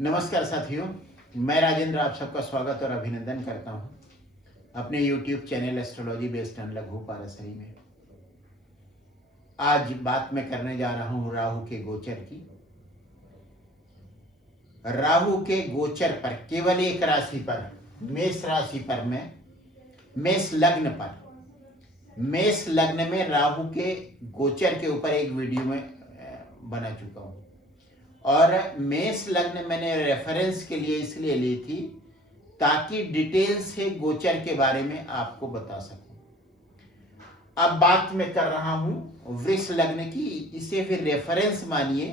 नमस्कार साथियों, मैं राजेंद्र आप सबका स्वागत और अभिनंदन करता हूं अपने YouTube channel astrology based on लघु पाराशरी में। आज बात मैं करने जा रहा हूं राहु के गोचर की। राहु के गोचर पर केवल एक राशि पर, मेष राशि पर मैं मेष लग्न में राहु के गोचर के ऊपर एक वीडियो में बना चुका हूं। और मेष लग्न मैंने रेफरेंस के लिए इसलिए ली थी ताकि डिटेल से गोचर के बारे में आपको बता सकूं। अब बात मैं कर रहा हूं वृष लग्न की, इसे फिर रेफरेंस मानिए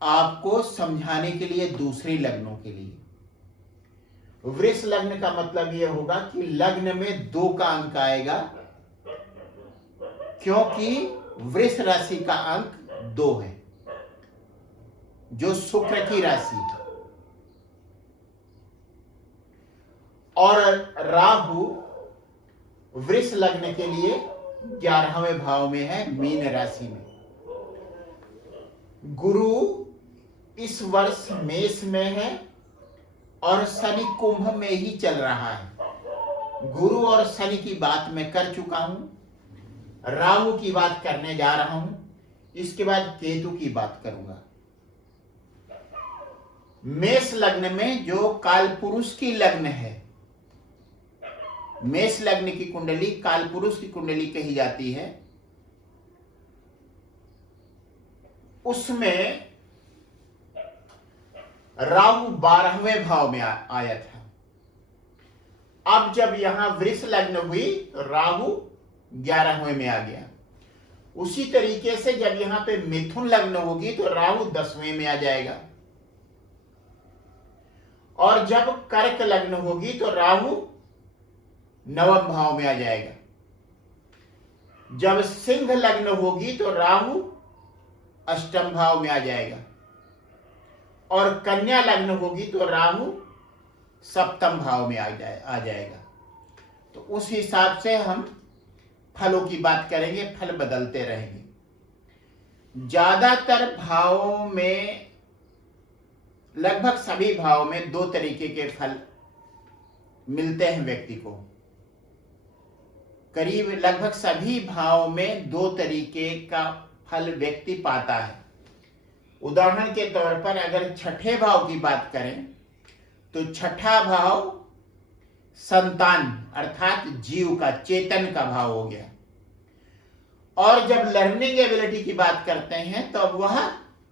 आपको समझाने के लिए दूसरी लग्नों के लिए। वृष लग्न का मतलब यह होगा कि लग्न में 2 का अंक आएगा, क्योंकि वृष राशि का अंक 2 है जो शुक्र की राशि है। और राहु वृष लग्न के लिए 11वें भाव में है, मीन राशि में। गुरु इस वर्ष मेष में है और शनि कुंभ में ही चल रहा है। गुरु और शनि की बात मैं कर चुका हूं, राहु की बात करने जा रहा हूं, इसके बाद केतु की बात करूंगा। मेष लग्न में जो कालपुरुष की लग्न है, मेष लग्न की कुंडली कालपुरुष की कुंडली कही जाती है, उसमें राहु 12वें भाव में आया था। अब जब यहां वृष लग्न हुई तो राहु 11वें में आ गया। उसी तरीके से जब यहां पे मिथुन लग्न होगी तो राहु 10वें में आ जाएगा। और जब कर्क लग्न होगी तो राहु 9वें भाव में आ जाएगा। जब सिंह लग्न होगी तो राहु 8वें भाव में आ जाएगा। और कन्या लग्न होगी तो राहु 7वें भाव में आ जाएगा। तो उस हिसाब से हम फलों की बात करेंगे, फल बदलते रहेंगे। ज्यादातर भावों में, लगभग सभी भाव में 2 तरीके के फल मिलते हैं व्यक्ति को। करीब लगभग सभी भाव में 2 तरीके का फल व्यक्ति पाता है। उदाहरण के तौर पर अगर छठे भाव की बात करें तो छठा भाव संतान अर्थात जीव का, चेतन का भाव हो गया। और जब लर्निंग एबिलिटी की बात करते हैं तो अब वह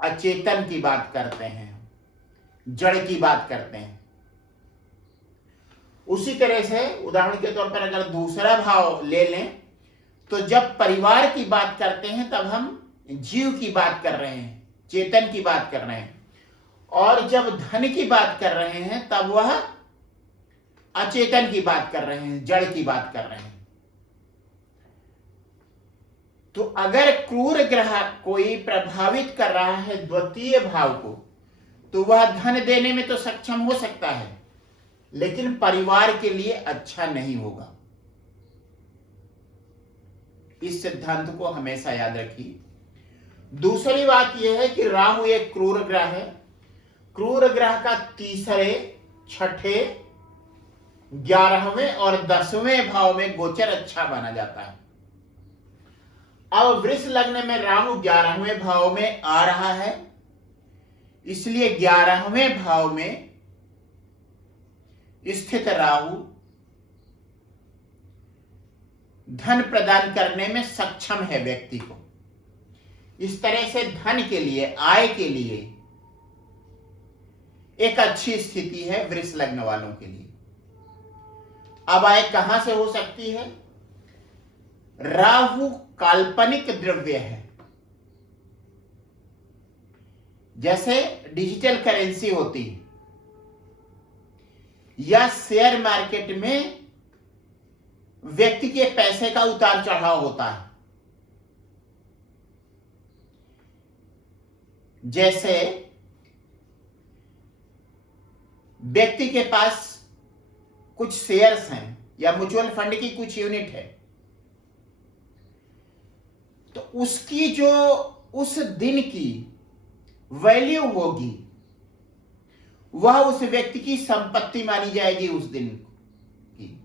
अचेतन की बात करते हैं, जड़ की बात करते हैं। उसी तरह से उदाहरण के तौर पर अगर दूसरा भाव ले लें तो जब परिवार की बात करते हैं तब हम जीव की बात कर रहे हैं, चेतन की बात कर रहे हैं। और जब धन की बात कर रहे हैं तब वह अचेतन की बात कर रहे हैं, जड़ की बात कर रहे हैं। तो अगर क्रूर ग्रह कोई प्रभावित कर रहा है द्वितीय भाव को तो वह धन देने में तो सक्षम हो सकता है, लेकिन परिवार के लिए अच्छा नहीं होगा। इस सिद्धांत को हमेशा याद रखिए। दूसरी बात यह है कि राहु एक क्रूर ग्रह है। क्रूर ग्रह का तीसरे, छठे, 11वें और 10वें भाव में गोचर अच्छा माना जाता है। अब वृष लग्न में राहु 11वें भाव में आ रहा है, इसलिए 11वें भाव में स्थित राहु धन प्रदान करने में सक्षम है व्यक्ति को। इस तरह से धन के लिए, आय के लिए एक अच्छी स्थिति है वृष लग्न वालों के लिए। अब आय कहां से हो सकती है? राहु काल्पनिक द्रव्य है, जैसे डिजिटल करेंसी होती है या शेयर मार्केट में व्यक्ति के पैसे का उतार चढ़ाव होता है। जैसे व्यक्ति के पास कुछ शेयर्स हैं या म्यूचुअल फंड की कुछ यूनिट है, तो उसकी जो उस दिन की वैल्यू होगी वह उस व्यक्ति की संपत्ति मानी जाएगी उस दिन की।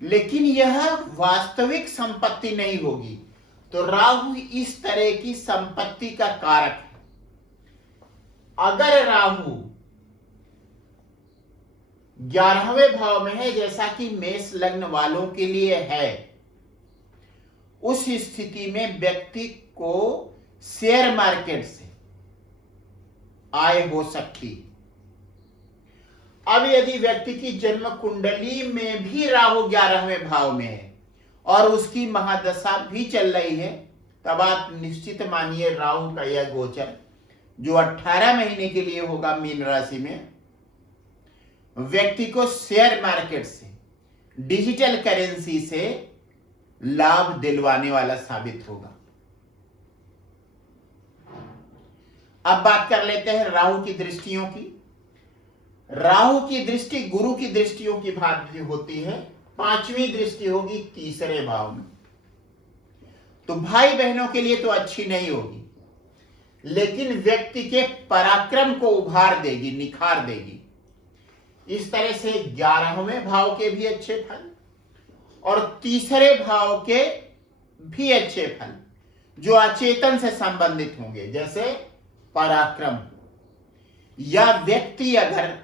लेकिन यह वास्तविक संपत्ति नहीं होगी। तो राहु इस तरह की संपत्ति का कारक है। अगर राहु 11वें भाव में है, जैसा कि मेष लग्न वालों के लिए है, उस स्थिति में व्यक्ति को शेयर मार्केट से आय हो सकती। अब यदि व्यक्ति की जन्म कुंडली में भी राहु 11वें भाव में है और उसकी महादशा भी चल रही है, तब आप निश्चित मानिए राहु का यह गोचर जो 18 महीने के लिए होगा मीन राशि में, व्यक्ति को शेयर मार्केट से, डिजिटल करेंसी से लाभ दिलवाने वाला साबित होगा। अब बात कर लेते हैं राहु की दृष्टियों की। राहु की दृष्टि गुरु की दृष्टियों की भांति होती है। 5वीं दृष्टि होगी तीसरे भाव में। तो भाई बहनों के लिए तो अच्छी नहीं होगी, लेकिन व्यक्ति के पराक्रम को उभार देगी, निखार देगी। इस तरह से 11वें भाव के भी अच्छे फल और तीसरे भाव के भी अच्छे फल जो अचेतन से संबंधित होंगे, जैसे पराक्रम, या व्यक्ति अगर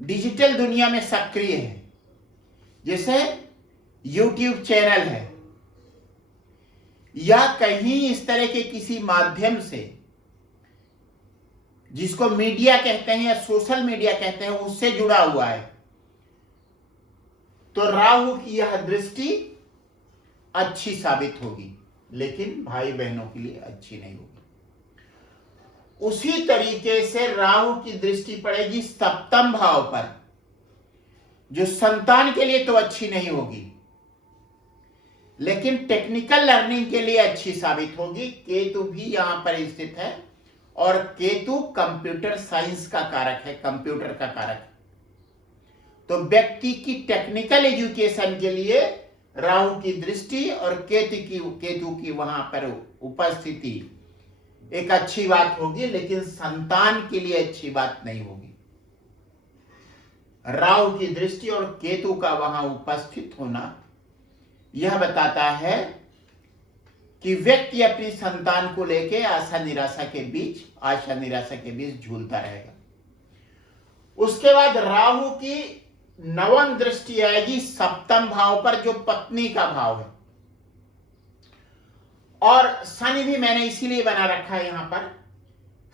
डिजिटल दुनिया में सक्रिय है, जैसे YouTube चैनल है या कहीं इस तरह के किसी माध्यम से जिसको मीडिया कहते हैं या सोशल मीडिया कहते हैं, उससे जुड़ा हुआ है, तो राहु की यह दृष्टि अच्छी साबित होगी, लेकिन भाई बहनों के लिए अच्छी नहीं होगी। उसी तरीके से राहु की दृष्टि पड़ेगी 7वें भाव पर, जो संतान के लिए तो अच्छी नहीं होगी, लेकिन टेक्निकल लर्निंग के लिए अच्छी साबित होगी। केतु भी यहां पर स्थित है और केतु कंप्यूटर साइंस का कारक है, कंप्यूटर का कारक है। तो व्यक्ति की टेक्निकल एजुकेशन के लिए राहु की दृष्टि और केतु की वहां पर उपस्थिति एक अच्छी बात होगी, लेकिन संतान के लिए अच्छी बात नहीं होगी। राहु की दृष्टि और केतु का वहां उपस्थित होना यह बताता है कि व्यक्ति अपनी संतान को लेकर आशा निराशा के बीच झूलता रहेगा। उसके बाद राहु की 9वीं दृष्टि आएगी 7वें भाव पर, जो पत्नी का भाव है। और शनि भी मैंने इसीलिए बना रखा है यहां पर।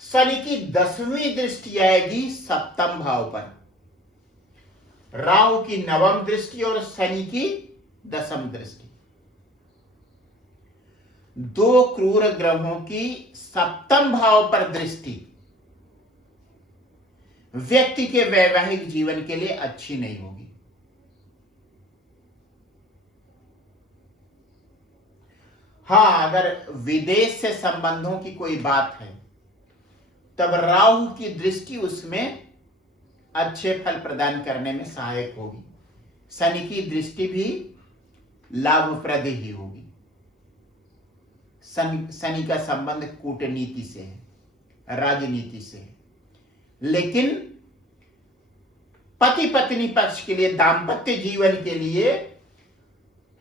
शनि की 10वीं दृष्टि आएगी 7वें भाव पर। राहु की 9वीं दृष्टि और शनि की 10वीं दृष्टि, 2 क्रूर ग्रहों की 7वें भाव पर दृष्टि व्यक्ति के वैवाहिक जीवन के लिए अच्छी नहीं होगी। हाँ, अगर विदेश से संबंधों की कोई बात है, तब राहु की दृष्टि उसमें अच्छे फल प्रदान करने में सहायक होगी। शनि की दृष्टि भी लाभप्रद ही होगी। शनि का संबंध कूटनीति से है, राजनीति से है। लेकिन पति पत्नी पक्ष के लिए, दाम्पत्य जीवन के लिए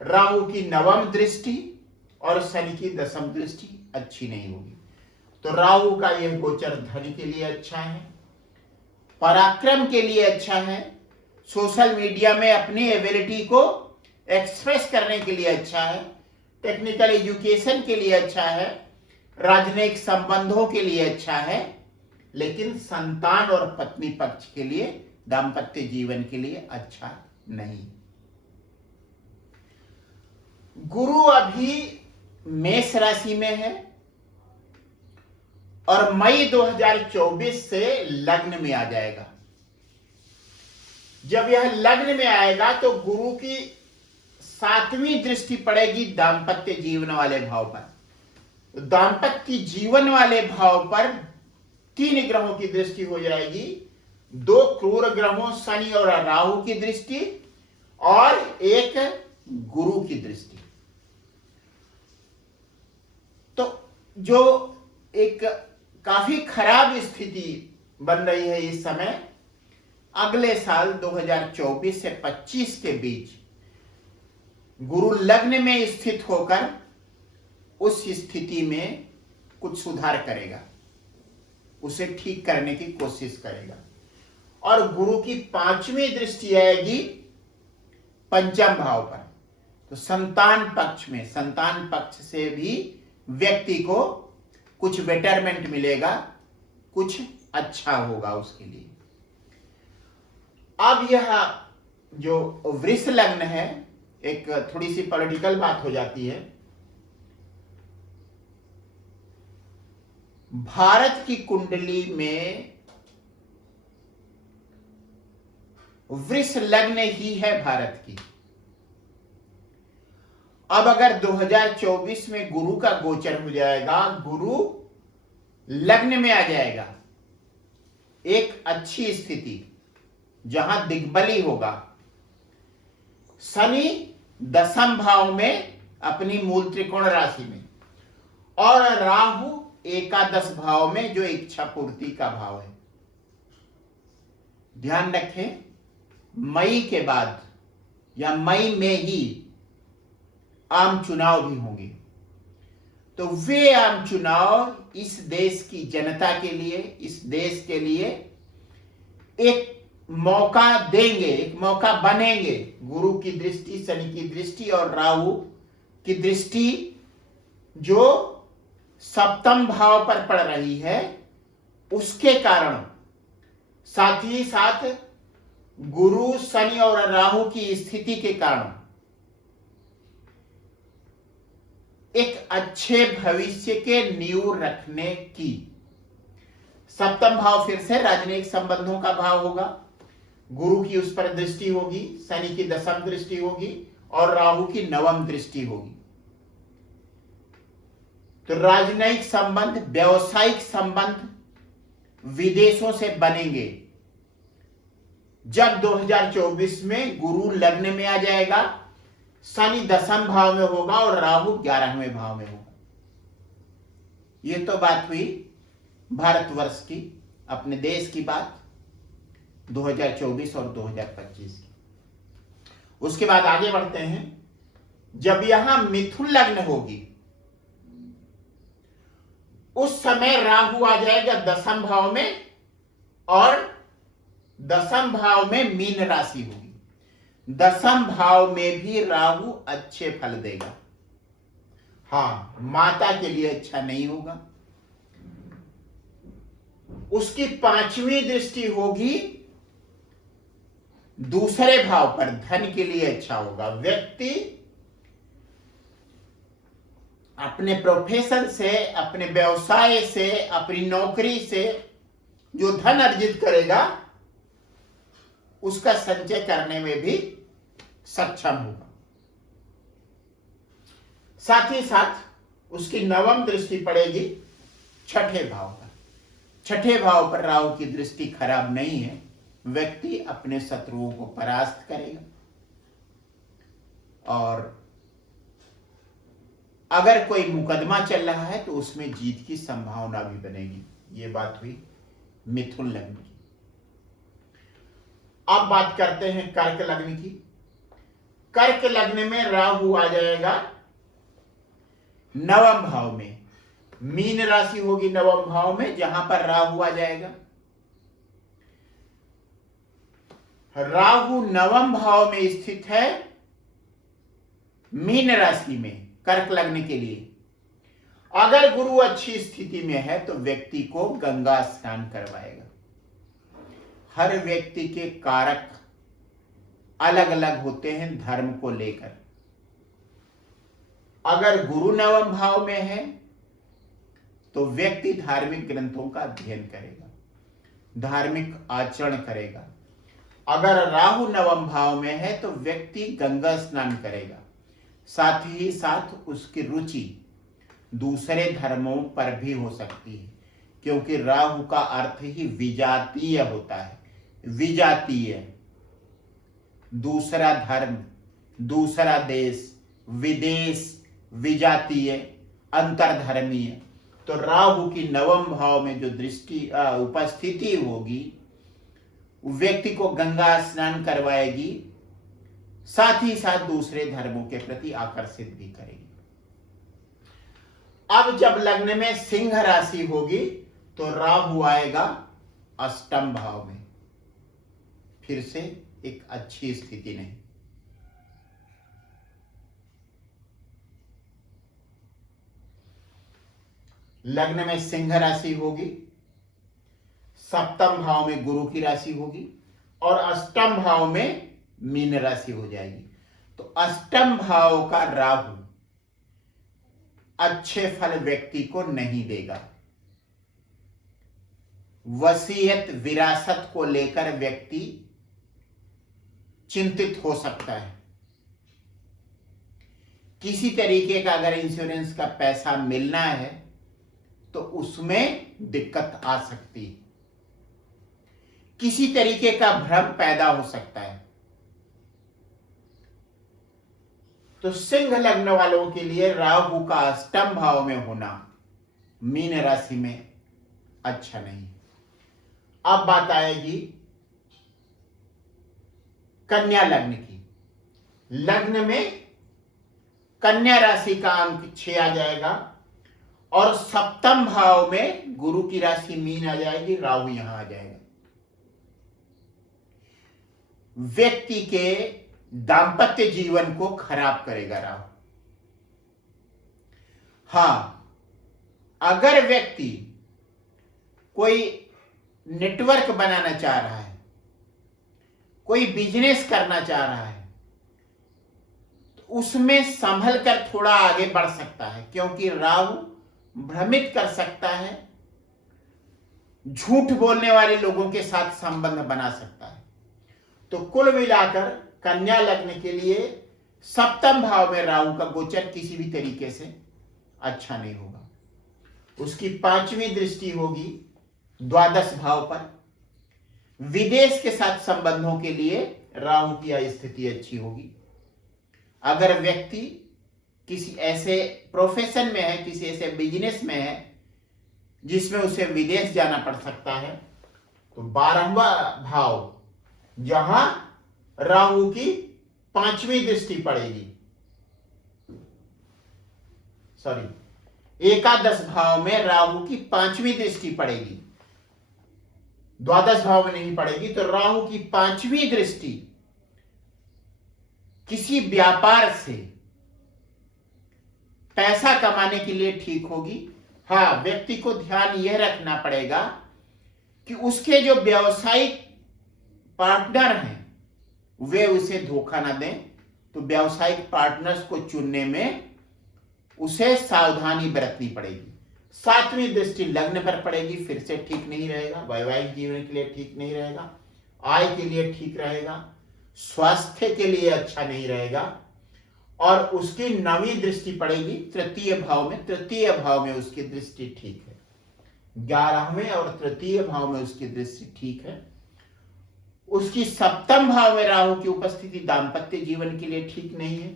राहु की 9वीं दृष्टि और शनि की 10वीं दृष्टि अच्छी नहीं होगी। तो राहु का यह गोचर धन के लिए अच्छा है, पराक्रम के लिए अच्छा है, सोशल मीडिया में अपनी एबिलिटी को एक्सप्रेस करने के लिए अच्छा है, टेक्निकल एजुकेशन के लिए अच्छा है, राजनयिक संबंधों के लिए अच्छा है, लेकिन संतान और पत्नी पक्ष के लिए, दाम्पत्य जीवन के लिए अच्छा नहीं। गुरु अभी मेष राशि में है और मई 2024 से लग्न में आ जाएगा। जब यह लग्न में आएगा तो गुरु की 7वीं दृष्टि पड़ेगी दाम्पत्य जीवन वाले भाव पर। दाम्पत्य जीवन वाले भाव पर 3 ग्रहों की दृष्टि हो जाएगी, 2 क्रूर ग्रहों शनि और राहु की दृष्टि और एक गुरु की दृष्टि। तो जो एक काफी खराब स्थिति बन रही है इस समय। अगले साल 2024 से 25 के बीच गुरु लग्न में स्थित होकर उस स्थिति में कुछ सुधार करेगा, उसे ठीक करने की कोशिश करेगा। और गुरु की 5वीं दृष्टि आएगी पंचम भाव पर, तो संतान पक्ष में, संतान पक्ष से भी व्यक्ति को कुछ बेटरमेंट मिलेगा, कुछ अच्छा होगा उसके लिए। अब यह जो वृष लग्न है, एक थोड़ी सी पॉलिटिकल बात हो जाती है। भारत की कुंडली में वृष लग्न ही है भारत की। अब अगर 2024 में गुरु का गोचर हो जाएगा, गुरु लग्न में आ जाएगा, एक अच्छी स्थिति जहां दिग्बली होगा। शनि 10वें भाव में अपनी मूल त्रिकोण राशि में, और राहु 11 भाव में जो इच्छा पूर्ति का भाव है। ध्यान रखें, मई के बाद या मई में ही आम चुनाव भी होंगे, तो वे आम चुनाव इस देश की जनता के लिए, इस देश के लिए एक मौका देंगे, एक मौका बनेंगे। गुरु की दृष्टि, शनि की दृष्टि और राहु की दृष्टि जो 7वें भाव पर पड़ रही है, उसके कारण, साथ ही साथ गुरु, शनि और राहु की स्थिति के कारण एक अच्छे भविष्य के नींव रखने की। 7वां भाव फिर से राजनयिक संबंधों का भाव होगा। गुरु की उस पर दृष्टि होगी, शनि की 10वीं दृष्टि होगी और राहु की 9वीं दृष्टि होगी। तो राजनयिक संबंध, व्यावसायिक संबंध विदेशों से बनेंगे जब 2024 में गुरु लग्न में आ जाएगा, शनि 10वें भाव में होगा और राहु 11वें भाव में होगा। ये तो बात हुई भारतवर्ष की, अपने देश की बात, 2024 और 2025 की। उसके बाद आगे बढ़ते हैं। जब यहां मिथुन लग्न होगी, उस समय राहु आ जाएगा 10वें भाव में, और 10वें भाव में मीन राशि होगी। 10वें भाव में भी राहु अच्छे फल देगा। हाँ, माता के लिए अच्छा नहीं होगा। उसकी 5वीं दृष्टि होगी दूसरे भाव पर, धन के लिए अच्छा होगा। व्यक्ति अपने प्रोफेशन से, अपने व्यवसाय से, अपनी नौकरी से जो धन अर्जित करेगा, उसका संचय करने में भी सक्षम होगा। साथ ही साथ उसकी 9वीं दृष्टि पड़ेगी 6ठे भाव पर। 6ठे भाव पर राहु की दृष्टि खराब नहीं है। व्यक्ति अपने शत्रुओं को परास्त करेगा, और अगर कोई मुकदमा चल रहा है तो उसमें जीत की संभावना भी बनेगी। ये बात हुई मिथुन लग्न की। अब बात करते हैं कर्क लग्न की। कर्क लग्न में राहु आ जाएगा 9वें भाव में। मीन राशि होगी 9वें भाव में, जहां पर राहु आ जाएगा। राहु 9वें भाव में स्थित है मीन राशि में, कर्क लग्न के लिए। अगर गुरु अच्छी स्थिति में है तो व्यक्ति को गंगा स्नान करवाएगा। हर व्यक्ति के कारक अलग अलग होते हैं धर्म को लेकर। अगर गुरु 9वें भाव में है तो व्यक्ति धार्मिक ग्रंथों का अध्ययन करेगा, धार्मिक आचरण करेगा। अगर राहु 9वें भाव में है तो व्यक्ति गंगा स्नान करेगा। साथ ही साथ उसकी रुचि दूसरे धर्मों पर भी हो सकती है, क्योंकि राहु का अर्थ ही विजातीय होता है। विजातीय, दूसरा धर्म, दूसरा देश, विदेश, विजातीय, अंतरधर्मीय। तो राहु की नवम भाव में जो दृष्टि उपस्थिति होगी, व्यक्ति को गंगा स्नान करवाएगी, साथ ही साथ दूसरे धर्मों के प्रति आकर्षित भी करेगी। अब जब लग्न में सिंह राशि होगी तो राहु आएगा अष्टम भाव में, फिर से एक अच्छी स्थिति नहीं। लग्न में सिंह राशि होगी, सप्तम भाव में गुरु की राशि होगी और अष्टम भाव में मीन राशि हो जाएगी। तो अष्टम भाव का राहु अच्छे फल व्यक्ति को नहीं देगा। वसीयत विरासत को लेकर व्यक्ति चिंतित हो सकता है। किसी तरीके का अगर इंश्योरेंस का पैसा मिलना है तो उसमें दिक्कत आ सकती है। किसी तरीके का भ्रम पैदा हो सकता है। तो सिंह लग्न वालों के लिए राहु का अष्टम भाव में होना मीन राशि में अच्छा नहीं। अब बात आएगी कन्या लग्न की। लग्न में कन्या राशि का अंक 6 आ जाएगा और सप्तम भाव में गुरु की राशि मीन आ जाएगी, राहु यहां आ जाएगा। व्यक्ति के दांपत्य जीवन को खराब करेगा राहु। हां, अगर व्यक्ति कोई नेटवर्क बनाना चाह रहा है, कोई बिजनेस करना चाह रहा है, तो उसमें संभल कर थोड़ा आगे बढ़ सकता है, क्योंकि राहु भ्रमित कर सकता है, झूठ बोलने वाले लोगों के साथ संबंध बना सकता है। तो कुल मिलाकर कन्या लग्न के लिए सप्तम भाव में राहु का गोचर किसी भी तरीके से अच्छा नहीं होगा। उसकी 5वीं दृष्टि होगी द्वादश भाव पर। विदेश के साथ संबंधों के लिए राहु की यह स्थिति अच्छी होगी। अगर व्यक्ति किसी ऐसे प्रोफेशन में है, किसी ऐसे बिजनेस में है जिसमें उसे विदेश जाना पड़ सकता है, तो 12वां भाव जहां राहु की 5वीं दृष्टि पड़ेगी, एकादश भाव में राहु की 5वीं दृष्टि पड़ेगी, द्वादश भाव में नहीं पड़ेगी। तो राहु की 5वीं दृष्टि किसी व्यापार से पैसा कमाने के लिए ठीक होगी। हाँ, व्यक्ति को ध्यान यह रखना पड़ेगा कि उसके जो व्यावसायिक पार्टनर हैं वे उसे धोखा ना दें। तो व्यावसायिक पार्टनर्स को चुनने में उसे सावधानी बरतनी पड़ेगी। 7वीं दृष्टि लग्न पर पड़ेगी, फिर से ठीक नहीं रहेगा। वैवाहिक जीवन के लिए ठीक नहीं रहेगा, आय के लिए ठीक रहेगा, स्वास्थ्य के लिए अच्छा नहीं रहेगा। और उसकी 9वीं दृष्टि पड़ेगी तृतीय भाव में। तृतीय भाव में उसकी दृष्टि ठीक है, 11वें और तृतीय भाव में उसकी दृष्टि ठीक है। उसकी सप्तम भाव में राहु की उपस्थिति दांपत्य जीवन के लिए ठीक नहीं है।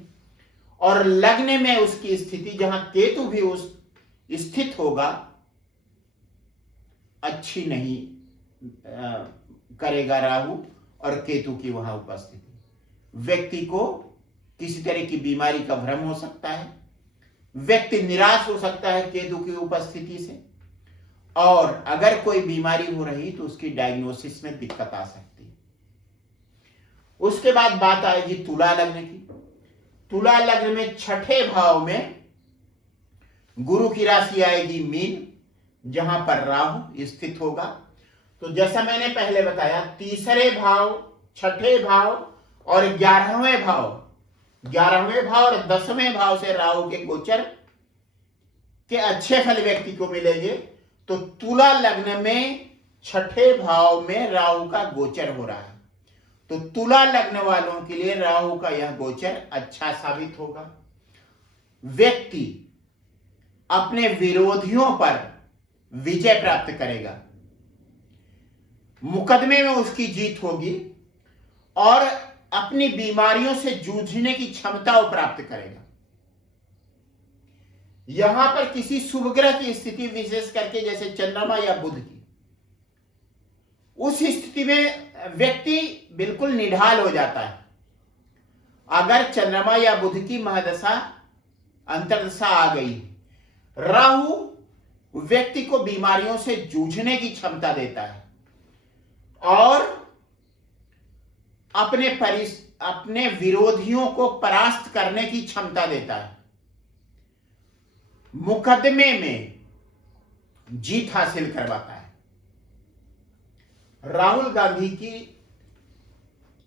और लग्न में उसकी स्थिति जहां केतु भी उस स्थित होगा अच्छी नहीं करेगा राहु और केतु की वहां उपस्थिति। व्यक्ति को किसी तरह की बीमारी का भ्रम हो सकता है, व्यक्ति निराश हो सकता है केतु की उपस्थिति से, और अगर कोई बीमारी हो रही तो उसकी डायग्नोसिस में दिक्कत आ सकती है। उसके बाद बात आएगी तुला लग्न की। तुला लग्न में 6ठे भाव में गुरु की राशि आएगी मीन, जहां पर राहु स्थित होगा। तो जैसा मैंने पहले बताया, तीसरे भाव, 6ठे भाव और 11वें भाव, 11वें भाव और 10वें भाव से राहु के गोचर के अच्छे फल व्यक्ति को मिलेंगे। तो तुला लग्न में 6ठे भाव में राहु का गोचर हो रहा है। तो तुला लग्न वालों के लिए राहु का यह गोचर अच्छा साबित होगा। व्यक्ति अपने विरोधियों पर विजय प्राप्त करेगा, मुकदमे में उसकी जीत होगी और अपनी बीमारियों से जूझने की क्षमता वो प्राप्त करेगा। यहां पर किसी शुभ ग्रह की स्थिति, विशेष करके जैसे चंद्रमा या बुध की, उस स्थिति में व्यक्ति बिल्कुल निढाल हो जाता है। अगर चंद्रमा या बुध की महादशा अंतर्दशा आ गई, राहु व्यक्ति को बीमारियों से जूझने की क्षमता देता है और अपने विरोधियों को परास्त करने की क्षमता देता है, मुकदमे में जीत हासिल करवाता है। राहुल गांधी की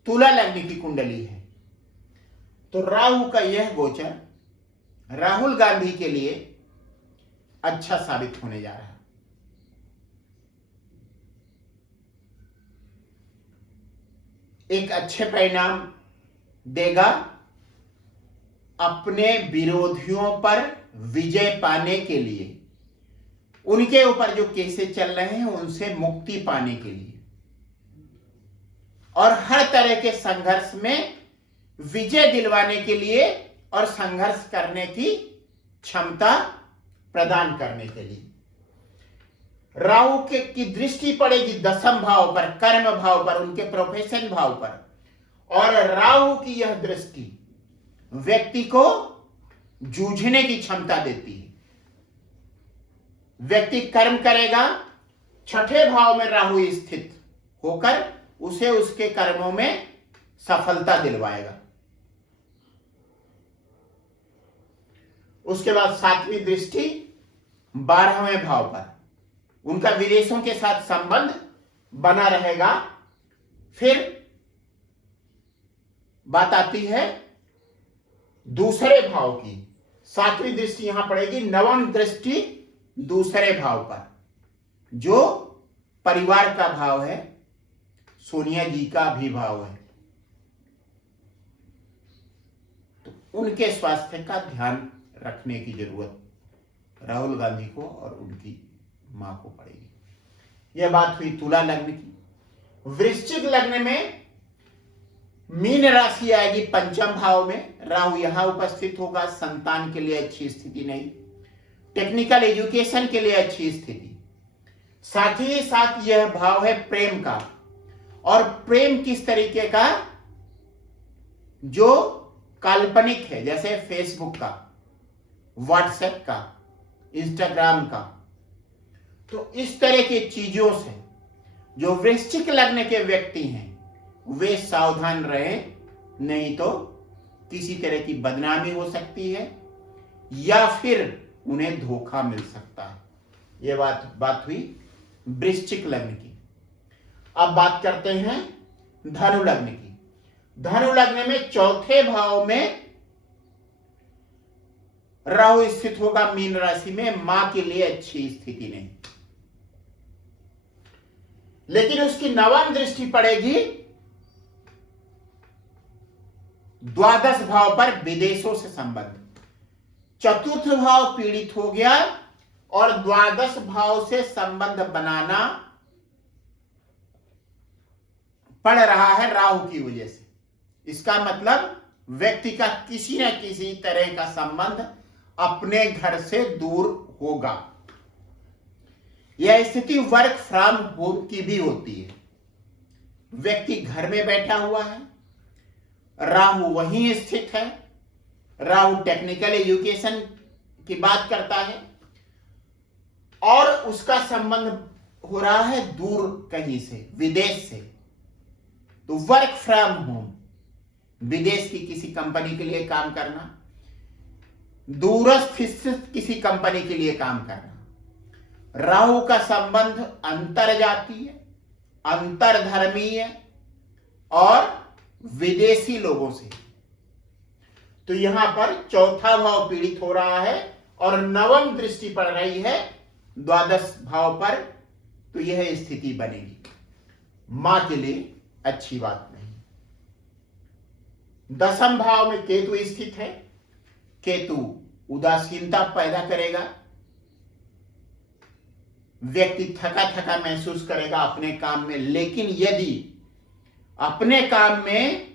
तुला लग्न की कुंडली है, तो राहु का यह गोचर राहुल गांधी के लिए अच्छा साबित होने जा रहा है। एक अच्छे परिणाम देगा, अपने विरोधियों पर विजय पाने के लिए, उनके ऊपर जो केसेस चल रहे हैं उनसे मुक्ति पाने के लिए, और हर तरह के संघर्ष में विजय दिलवाने के लिए और संघर्ष करने की क्षमता प्रदान करने के लिए। राहु की दृष्टि पड़ेगी दशम भाव पर, कर्म भाव पर, उनके प्रोफेशन भाव पर, और राहु की यह दृष्टि व्यक्ति को जूझने की क्षमता देती है। व्यक्ति कर्म करेगा, छठे भाव में राहु स्थित होकर उसे उसके कर्मों में सफलता दिलवाएगा। उसके बाद सातवीं दृष्टि 12वें भाव पर, उनका विदेशों के साथ संबंध बना रहेगा। फिर बात आती है दूसरे भाव की, सातवीं दृष्टि यहां पड़ेगी, नवम दृष्टि दूसरे भाव पर, जो परिवार का भाव है, सोनिया जी का भी भाव है, तो उनके स्वास्थ्य का ध्यान रखने की जरूरत राहुल गांधी को और उनकी मां को पड़ेगी। यह बात हुई तुला लग्न की। वृश्चिक लग्न में मीन राशि आएगी पंचम भाव में, राहु यहां उपस्थित होगा, संतान के लिए अच्छी स्थिति नहीं, टेक्निकल एजुकेशन के लिए अच्छी स्थिति। साथ ही साथ यह भाव है प्रेम का, और प्रेम किस तरीके का, जो काल्पनिक है, जैसे फेसबुक का, व्हाट्सएप का, इंस्टाग्राम का। तो इस तरह की चीजों से जो वृश्चिक लग्न के व्यक्ति हैं वे सावधान रहें, नहीं तो किसी तरह की बदनामी हो सकती है या फिर उन्हें धोखा मिल सकता है। यह बात हुई वृश्चिक लग्न की। अब बात करते हैं धनु लग्न की। धनु लग्न में चौथे भाव में राहु स्थित होगा मीन राशि में, मां के लिए अच्छी स्थिति नहीं, लेकिन उसकी नवम दृष्टि पड़ेगी द्वादश भाव पर, विदेशों से संबंध। चतुर्थ भाव पीड़ित हो गया और द्वादश भाव से संबंध बनाना पड़ रहा है राहु की वजह से। इसका मतलब व्यक्ति का किसी न किसी तरह का संबंध अपने घर से दूर होगा। यह स्थिति वर्क फ्रॉम होम की भी होती है। व्यक्ति घर में बैठा हुआ है, राहु वहीं स्थित है, राहु टेक्निकल एजुकेशन की बात करता है और उसका संबंध हो रहा है दूर कहीं से, विदेश से। तो वर्क फ्रॉम होम, विदेश की किसी कंपनी के लिए काम करना, दूरस्थ स्थित किसी कंपनी के लिए काम करना। राहु का संबंध अंतरजातीय, अंतरधर्मीय और विदेशी लोगों से। तो यहां पर चौथा भाव पीड़ित हो रहा है और नवम दृष्टि पड़ रही है द्वादश भाव पर, तो यह स्थिति बनेगी। मां के लिए अच्छी बात नहीं। दसम भाव में केतु स्थित है। केतु उदासीनता पैदा करेगा, व्यक्ति थका थका महसूस करेगा अपने काम में, लेकिन यदि अपने काम में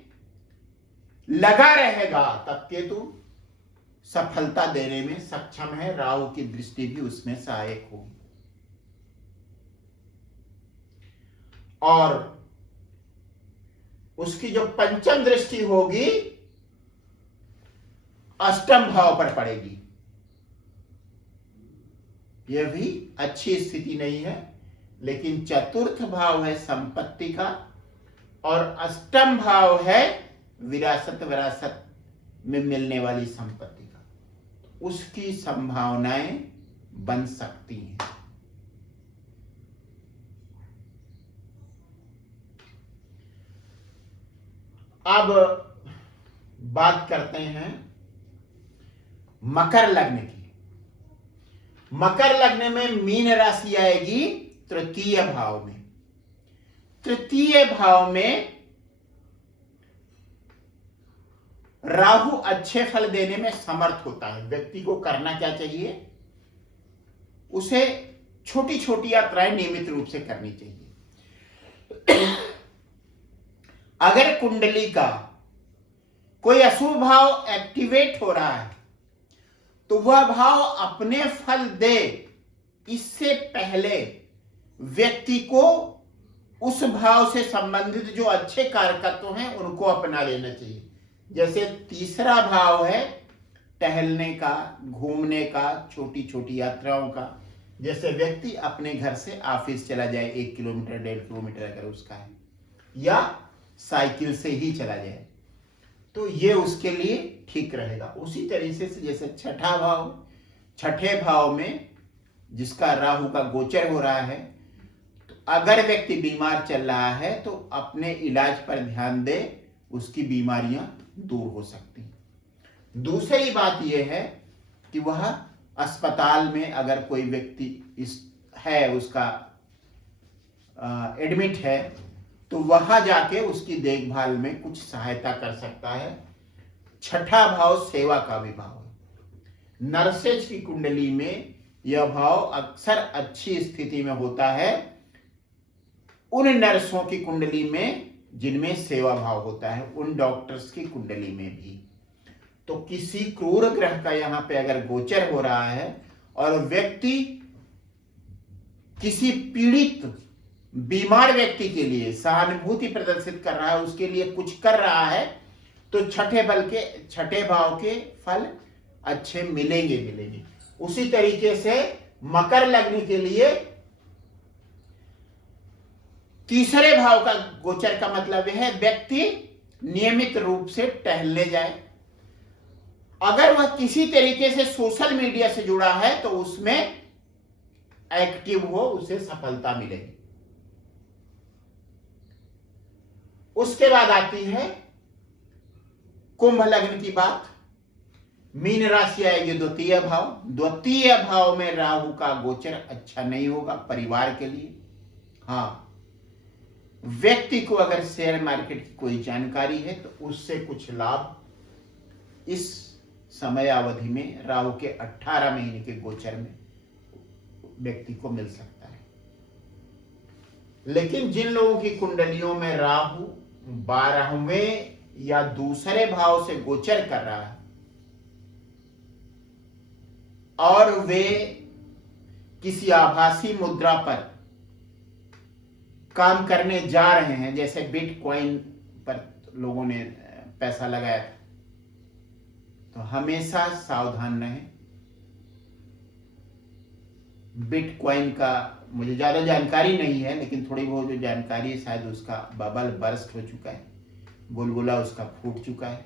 लगा रहेगा तब केतु सफलता देने में सक्षम है। राहु की दृष्टि भी उसमें सहायक होगी। और उसकी जो पंचम दृष्टि होगी अष्टम भाव पर पड़ेगी। यह भी अच्छी स्थिति नहीं है, लेकिन चतुर्थ भाव है संपत्ति का और अष्टम भाव है विरासत में मिलने वाली संपत्ति का। उसकी संभावनाएं बन सकती हैं। अब बात करते हैं मकर लग्न की। मकर लग्न में मीन राशि आएगी तृतीय भाव में। तृतीय भाव में राहु अच्छे फल देने में समर्थ होता है। व्यक्ति को करना क्या चाहिए? उसे छोटी छोटी यात्राएं नियमित रूप से करनी चाहिए। अगर कुंडली का कोई अशुभ भाव एक्टिवेट हो रहा है तो वह भाव अपने फल दे, इससे पहले व्यक्ति को उस भाव से संबंधित जो अच्छे कारकत्व हैं उनको अपना लेना चाहिए। जैसे तीसरा भाव है टहलने का, घूमने का, छोटी छोटी यात्राओं का। जैसे व्यक्ति अपने घर से ऑफिस चला जाए 1 किलोमीटर 1.5 किलोमीटर अगर उसका है, या साइकिल से ही चला जाए, तो ये उसके लिए ठीक रहेगा। उसी तरीके से जैसे छठे भाव में जिसका राहु का गोचर हो रहा है, तो अगर व्यक्ति बीमार चल रहा है तो अपने इलाज पर ध्यान दे, उसकी बीमारियां दूर हो सकती हैं। दूसरी बात यह है कि वह अस्पताल में अगर कोई व्यक्ति है, उसका एडमिट है, तो वहां जाके उसकी देखभाल में कुछ सहायता कर सकता है। छठा भाव सेवा का भी भाव है। नर्सेज की कुंडली में यह भाव अक्सर अच्छी स्थिति में होता है उन नर्सों की कुंडली में जिनमें सेवा भाव होता है, उन डॉक्टर्स की कुंडली में भी। तो किसी क्रूर ग्रह का यहां पे अगर गोचर हो रहा है और व्यक्ति किसी पीड़ित बीमार व्यक्ति के लिए सहानुभूति प्रदर्शित कर रहा है, उसके लिए कुछ कर रहा है, तो छठे भाव के फल अच्छे मिलेंगे। उसी तरीके से मकर लग्न के लिए तीसरे भाव का गोचर का मतलब है व्यक्ति नियमित रूप से टहलने जाए। अगर वह किसी तरीके से सोशल मीडिया से जुड़ा है तो उसमें एक्टिव हो, उसे सफलता मिलेगी। उसके बाद आती है कुंभ लग्न की बात। मीन राशि आएगी द्वितीय भाव। द्वितीय भाव में राहु का गोचर अच्छा नहीं होगा परिवार के लिए। हाँ, व्यक्ति को अगर शेयर मार्केट की कोई जानकारी है तो उससे कुछ लाभ इस समय अवधि में राहु के 18 महीने के गोचर में व्यक्ति को मिल सकता है। लेकिन जिन लोगों की कुंडलियों में राहु 12वें या दूसरे भाव से गोचर कर रहा है और वे किसी आभासी मुद्रा पर काम करने जा रहे हैं, जैसे बिटकॉइन पर लोगों ने पैसा लगाया था, तो हमेशा सावधान रहें। बिटकॉइन का मुझे ज्यादा जानकारी नहीं है, लेकिन थोड़ी बहुत जो जानकारी है शायद उसका बबल बर्स्ट हो चुका है, बुलबुला उसका फूट चुका है।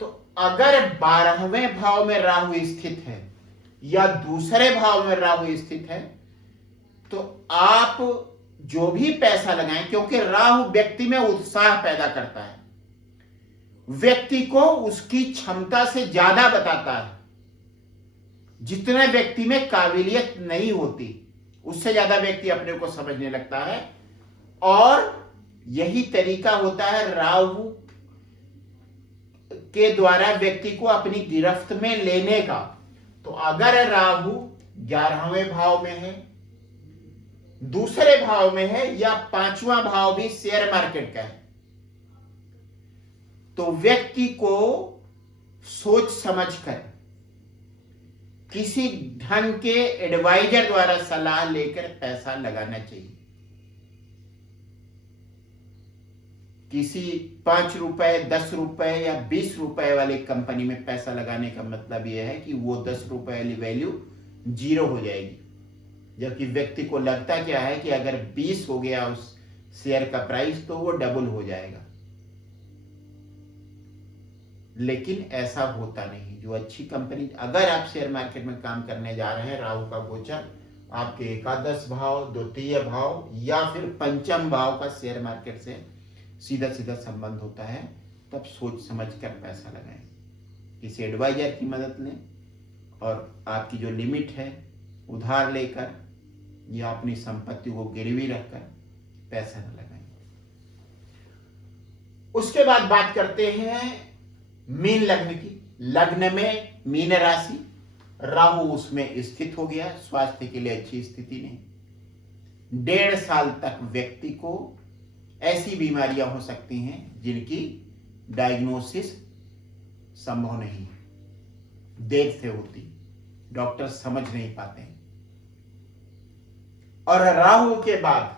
तो अगर 12वें भाव में राहु स्थित है या दूसरे भाव में राहु स्थित है, तो आप जो भी पैसा लगाएं, क्योंकि राहु व्यक्ति में उत्साह पैदा करता है, व्यक्ति को उसकी क्षमता से ज्यादा बताता है। जितना व्यक्ति में काबिलियत नहीं होती उससे ज्यादा व्यक्ति अपने को समझने लगता है, और यही तरीका होता है राहु के द्वारा व्यक्ति को अपनी गिरफ्त में लेने का। तो अगर राहु 11वें भाव में है, दूसरे भाव में है, या 5वां भाव भी शेयर मार्केट का है, तो व्यक्ति को सोच समझकर किसी ढंग के एडवाइजर द्वारा सलाह लेकर पैसा लगाना चाहिए। किसी 5 रुपए, 10 रुपए या 20 रुपए वाली कंपनी में पैसा लगाने का मतलब यह है कि वो 10 रुपए वाली वैल्यू 0 हो जाएगी, जबकि व्यक्ति को लगता क्या है कि अगर 20 हो गया उस शेयर का प्राइस तो वो डबल हो जाएगा। लेकिन ऐसा होता नहीं। जो अच्छी कंपनी, अगर आप शेयर मार्केट में काम करने जा रहे हैं, राहु का गोचर आपके एकादश भाव, द्वितीय भाव या फिर पंचम भाव का शेयर मार्केट से सीधा सीधा संबंध होता है, तब सोच समझकर पैसा लगाएं। किसी एडवाइजर की मदद लें और आपकी जो लिमिट है उधार लेकर या अपनी संपत्ति को गिरवी रखकर पैसा न लगाएं। उसके बाद बात करते हैं मीन लग्न की। लग्न में मीन राशि, राहु उसमें स्थित हो गया, स्वास्थ्य के लिए अच्छी स्थिति नहीं। 1.5 साल तक व्यक्ति को ऐसी बीमारियां हो सकती हैं जिनकी डायग्नोसिस संभव नहीं है, देर से होती, डॉक्टर समझ नहीं पाते हैं। और राहु के बाद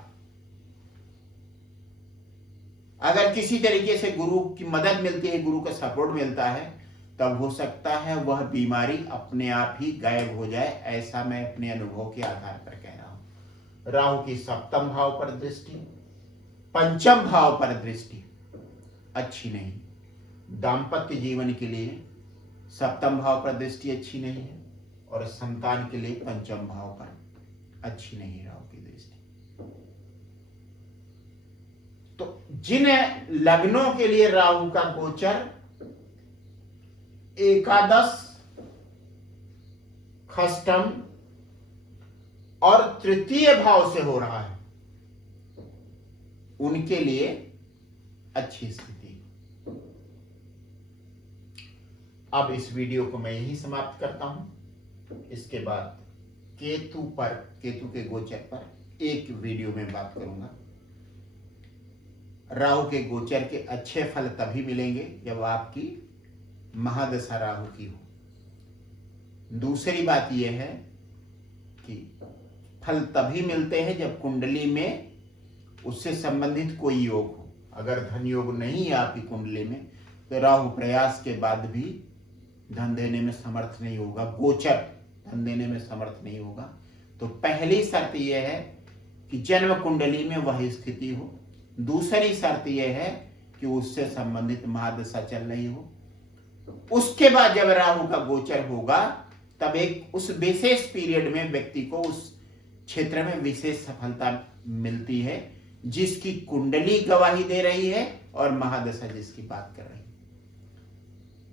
अगर किसी तरीके से गुरु की मदद मिलती है, गुरु का सपोर्ट मिलता है, तब हो सकता है वह बीमारी अपने आप ही गायब हो जाए। ऐसा मैं अपने अनुभव के आधार पर कह रहा हूं। राहु की सप्तम भाव पर दृष्टि, पंचम भाव पर दृष्टि अच्छी नहीं। दाम्पत्य जीवन के लिए सप्तम भाव पर दृष्टि अच्छी नहीं है और संतान के लिए पंचम भाव पर अच्छी नहीं राहु की दृष्टि। तो जिन लग्नों के लिए राहु का गोचर एकादश, खष्टम और तृतीय भाव से हो रहा है, उनके लिए अच्छी स्थिति। अब इस वीडियो को मैं यही समाप्त करता हूं। इसके बाद केतु के गोचर पर एक वीडियो में बात करूंगा। राहु के गोचर के अच्छे फल तभी मिलेंगे जब आपकी महादशा राहु की हो। दूसरी बात यह है कि फल तभी मिलते हैं जब कुंडली में उससे संबंधित कोई योग हो। अगर धन योग नहीं है आपकी कुंडली में, तो राहु प्रयास के बाद भी धन देने में समर्थ नहीं होगा, गोचर धन देने में समर्थ नहीं होगा। तो पहली शर्त यह है कि जन्म कुंडली में वह स्थिति हो। दूसरी शर्त यह है कि उससे संबंधित महादशा चल रही हो। उसके बाद जब राहु का गोचर होगा, तब एक उस विशेष पीरियड में व्यक्ति को उस क्षेत्र में विशेष सफलता मिलती है, जिसकी कुंडली गवाही दे रही है और महादशा जिसकी बात कर रही है।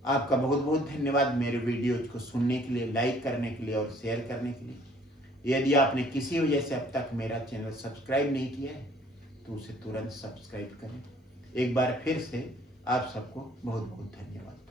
आपका बहुत बहुत धन्यवाद मेरे वीडियो को सुनने के लिए, लाइक करने के लिए और शेयर करने के लिए। यदि आपने किसी वजह से अब तक मेरा चैनल सब्सक्राइब नहीं किया है, तो उसे तुरंत सब्सक्राइब करें। एक बार फिर से आप सबको बहुत बहुत धन्यवाद।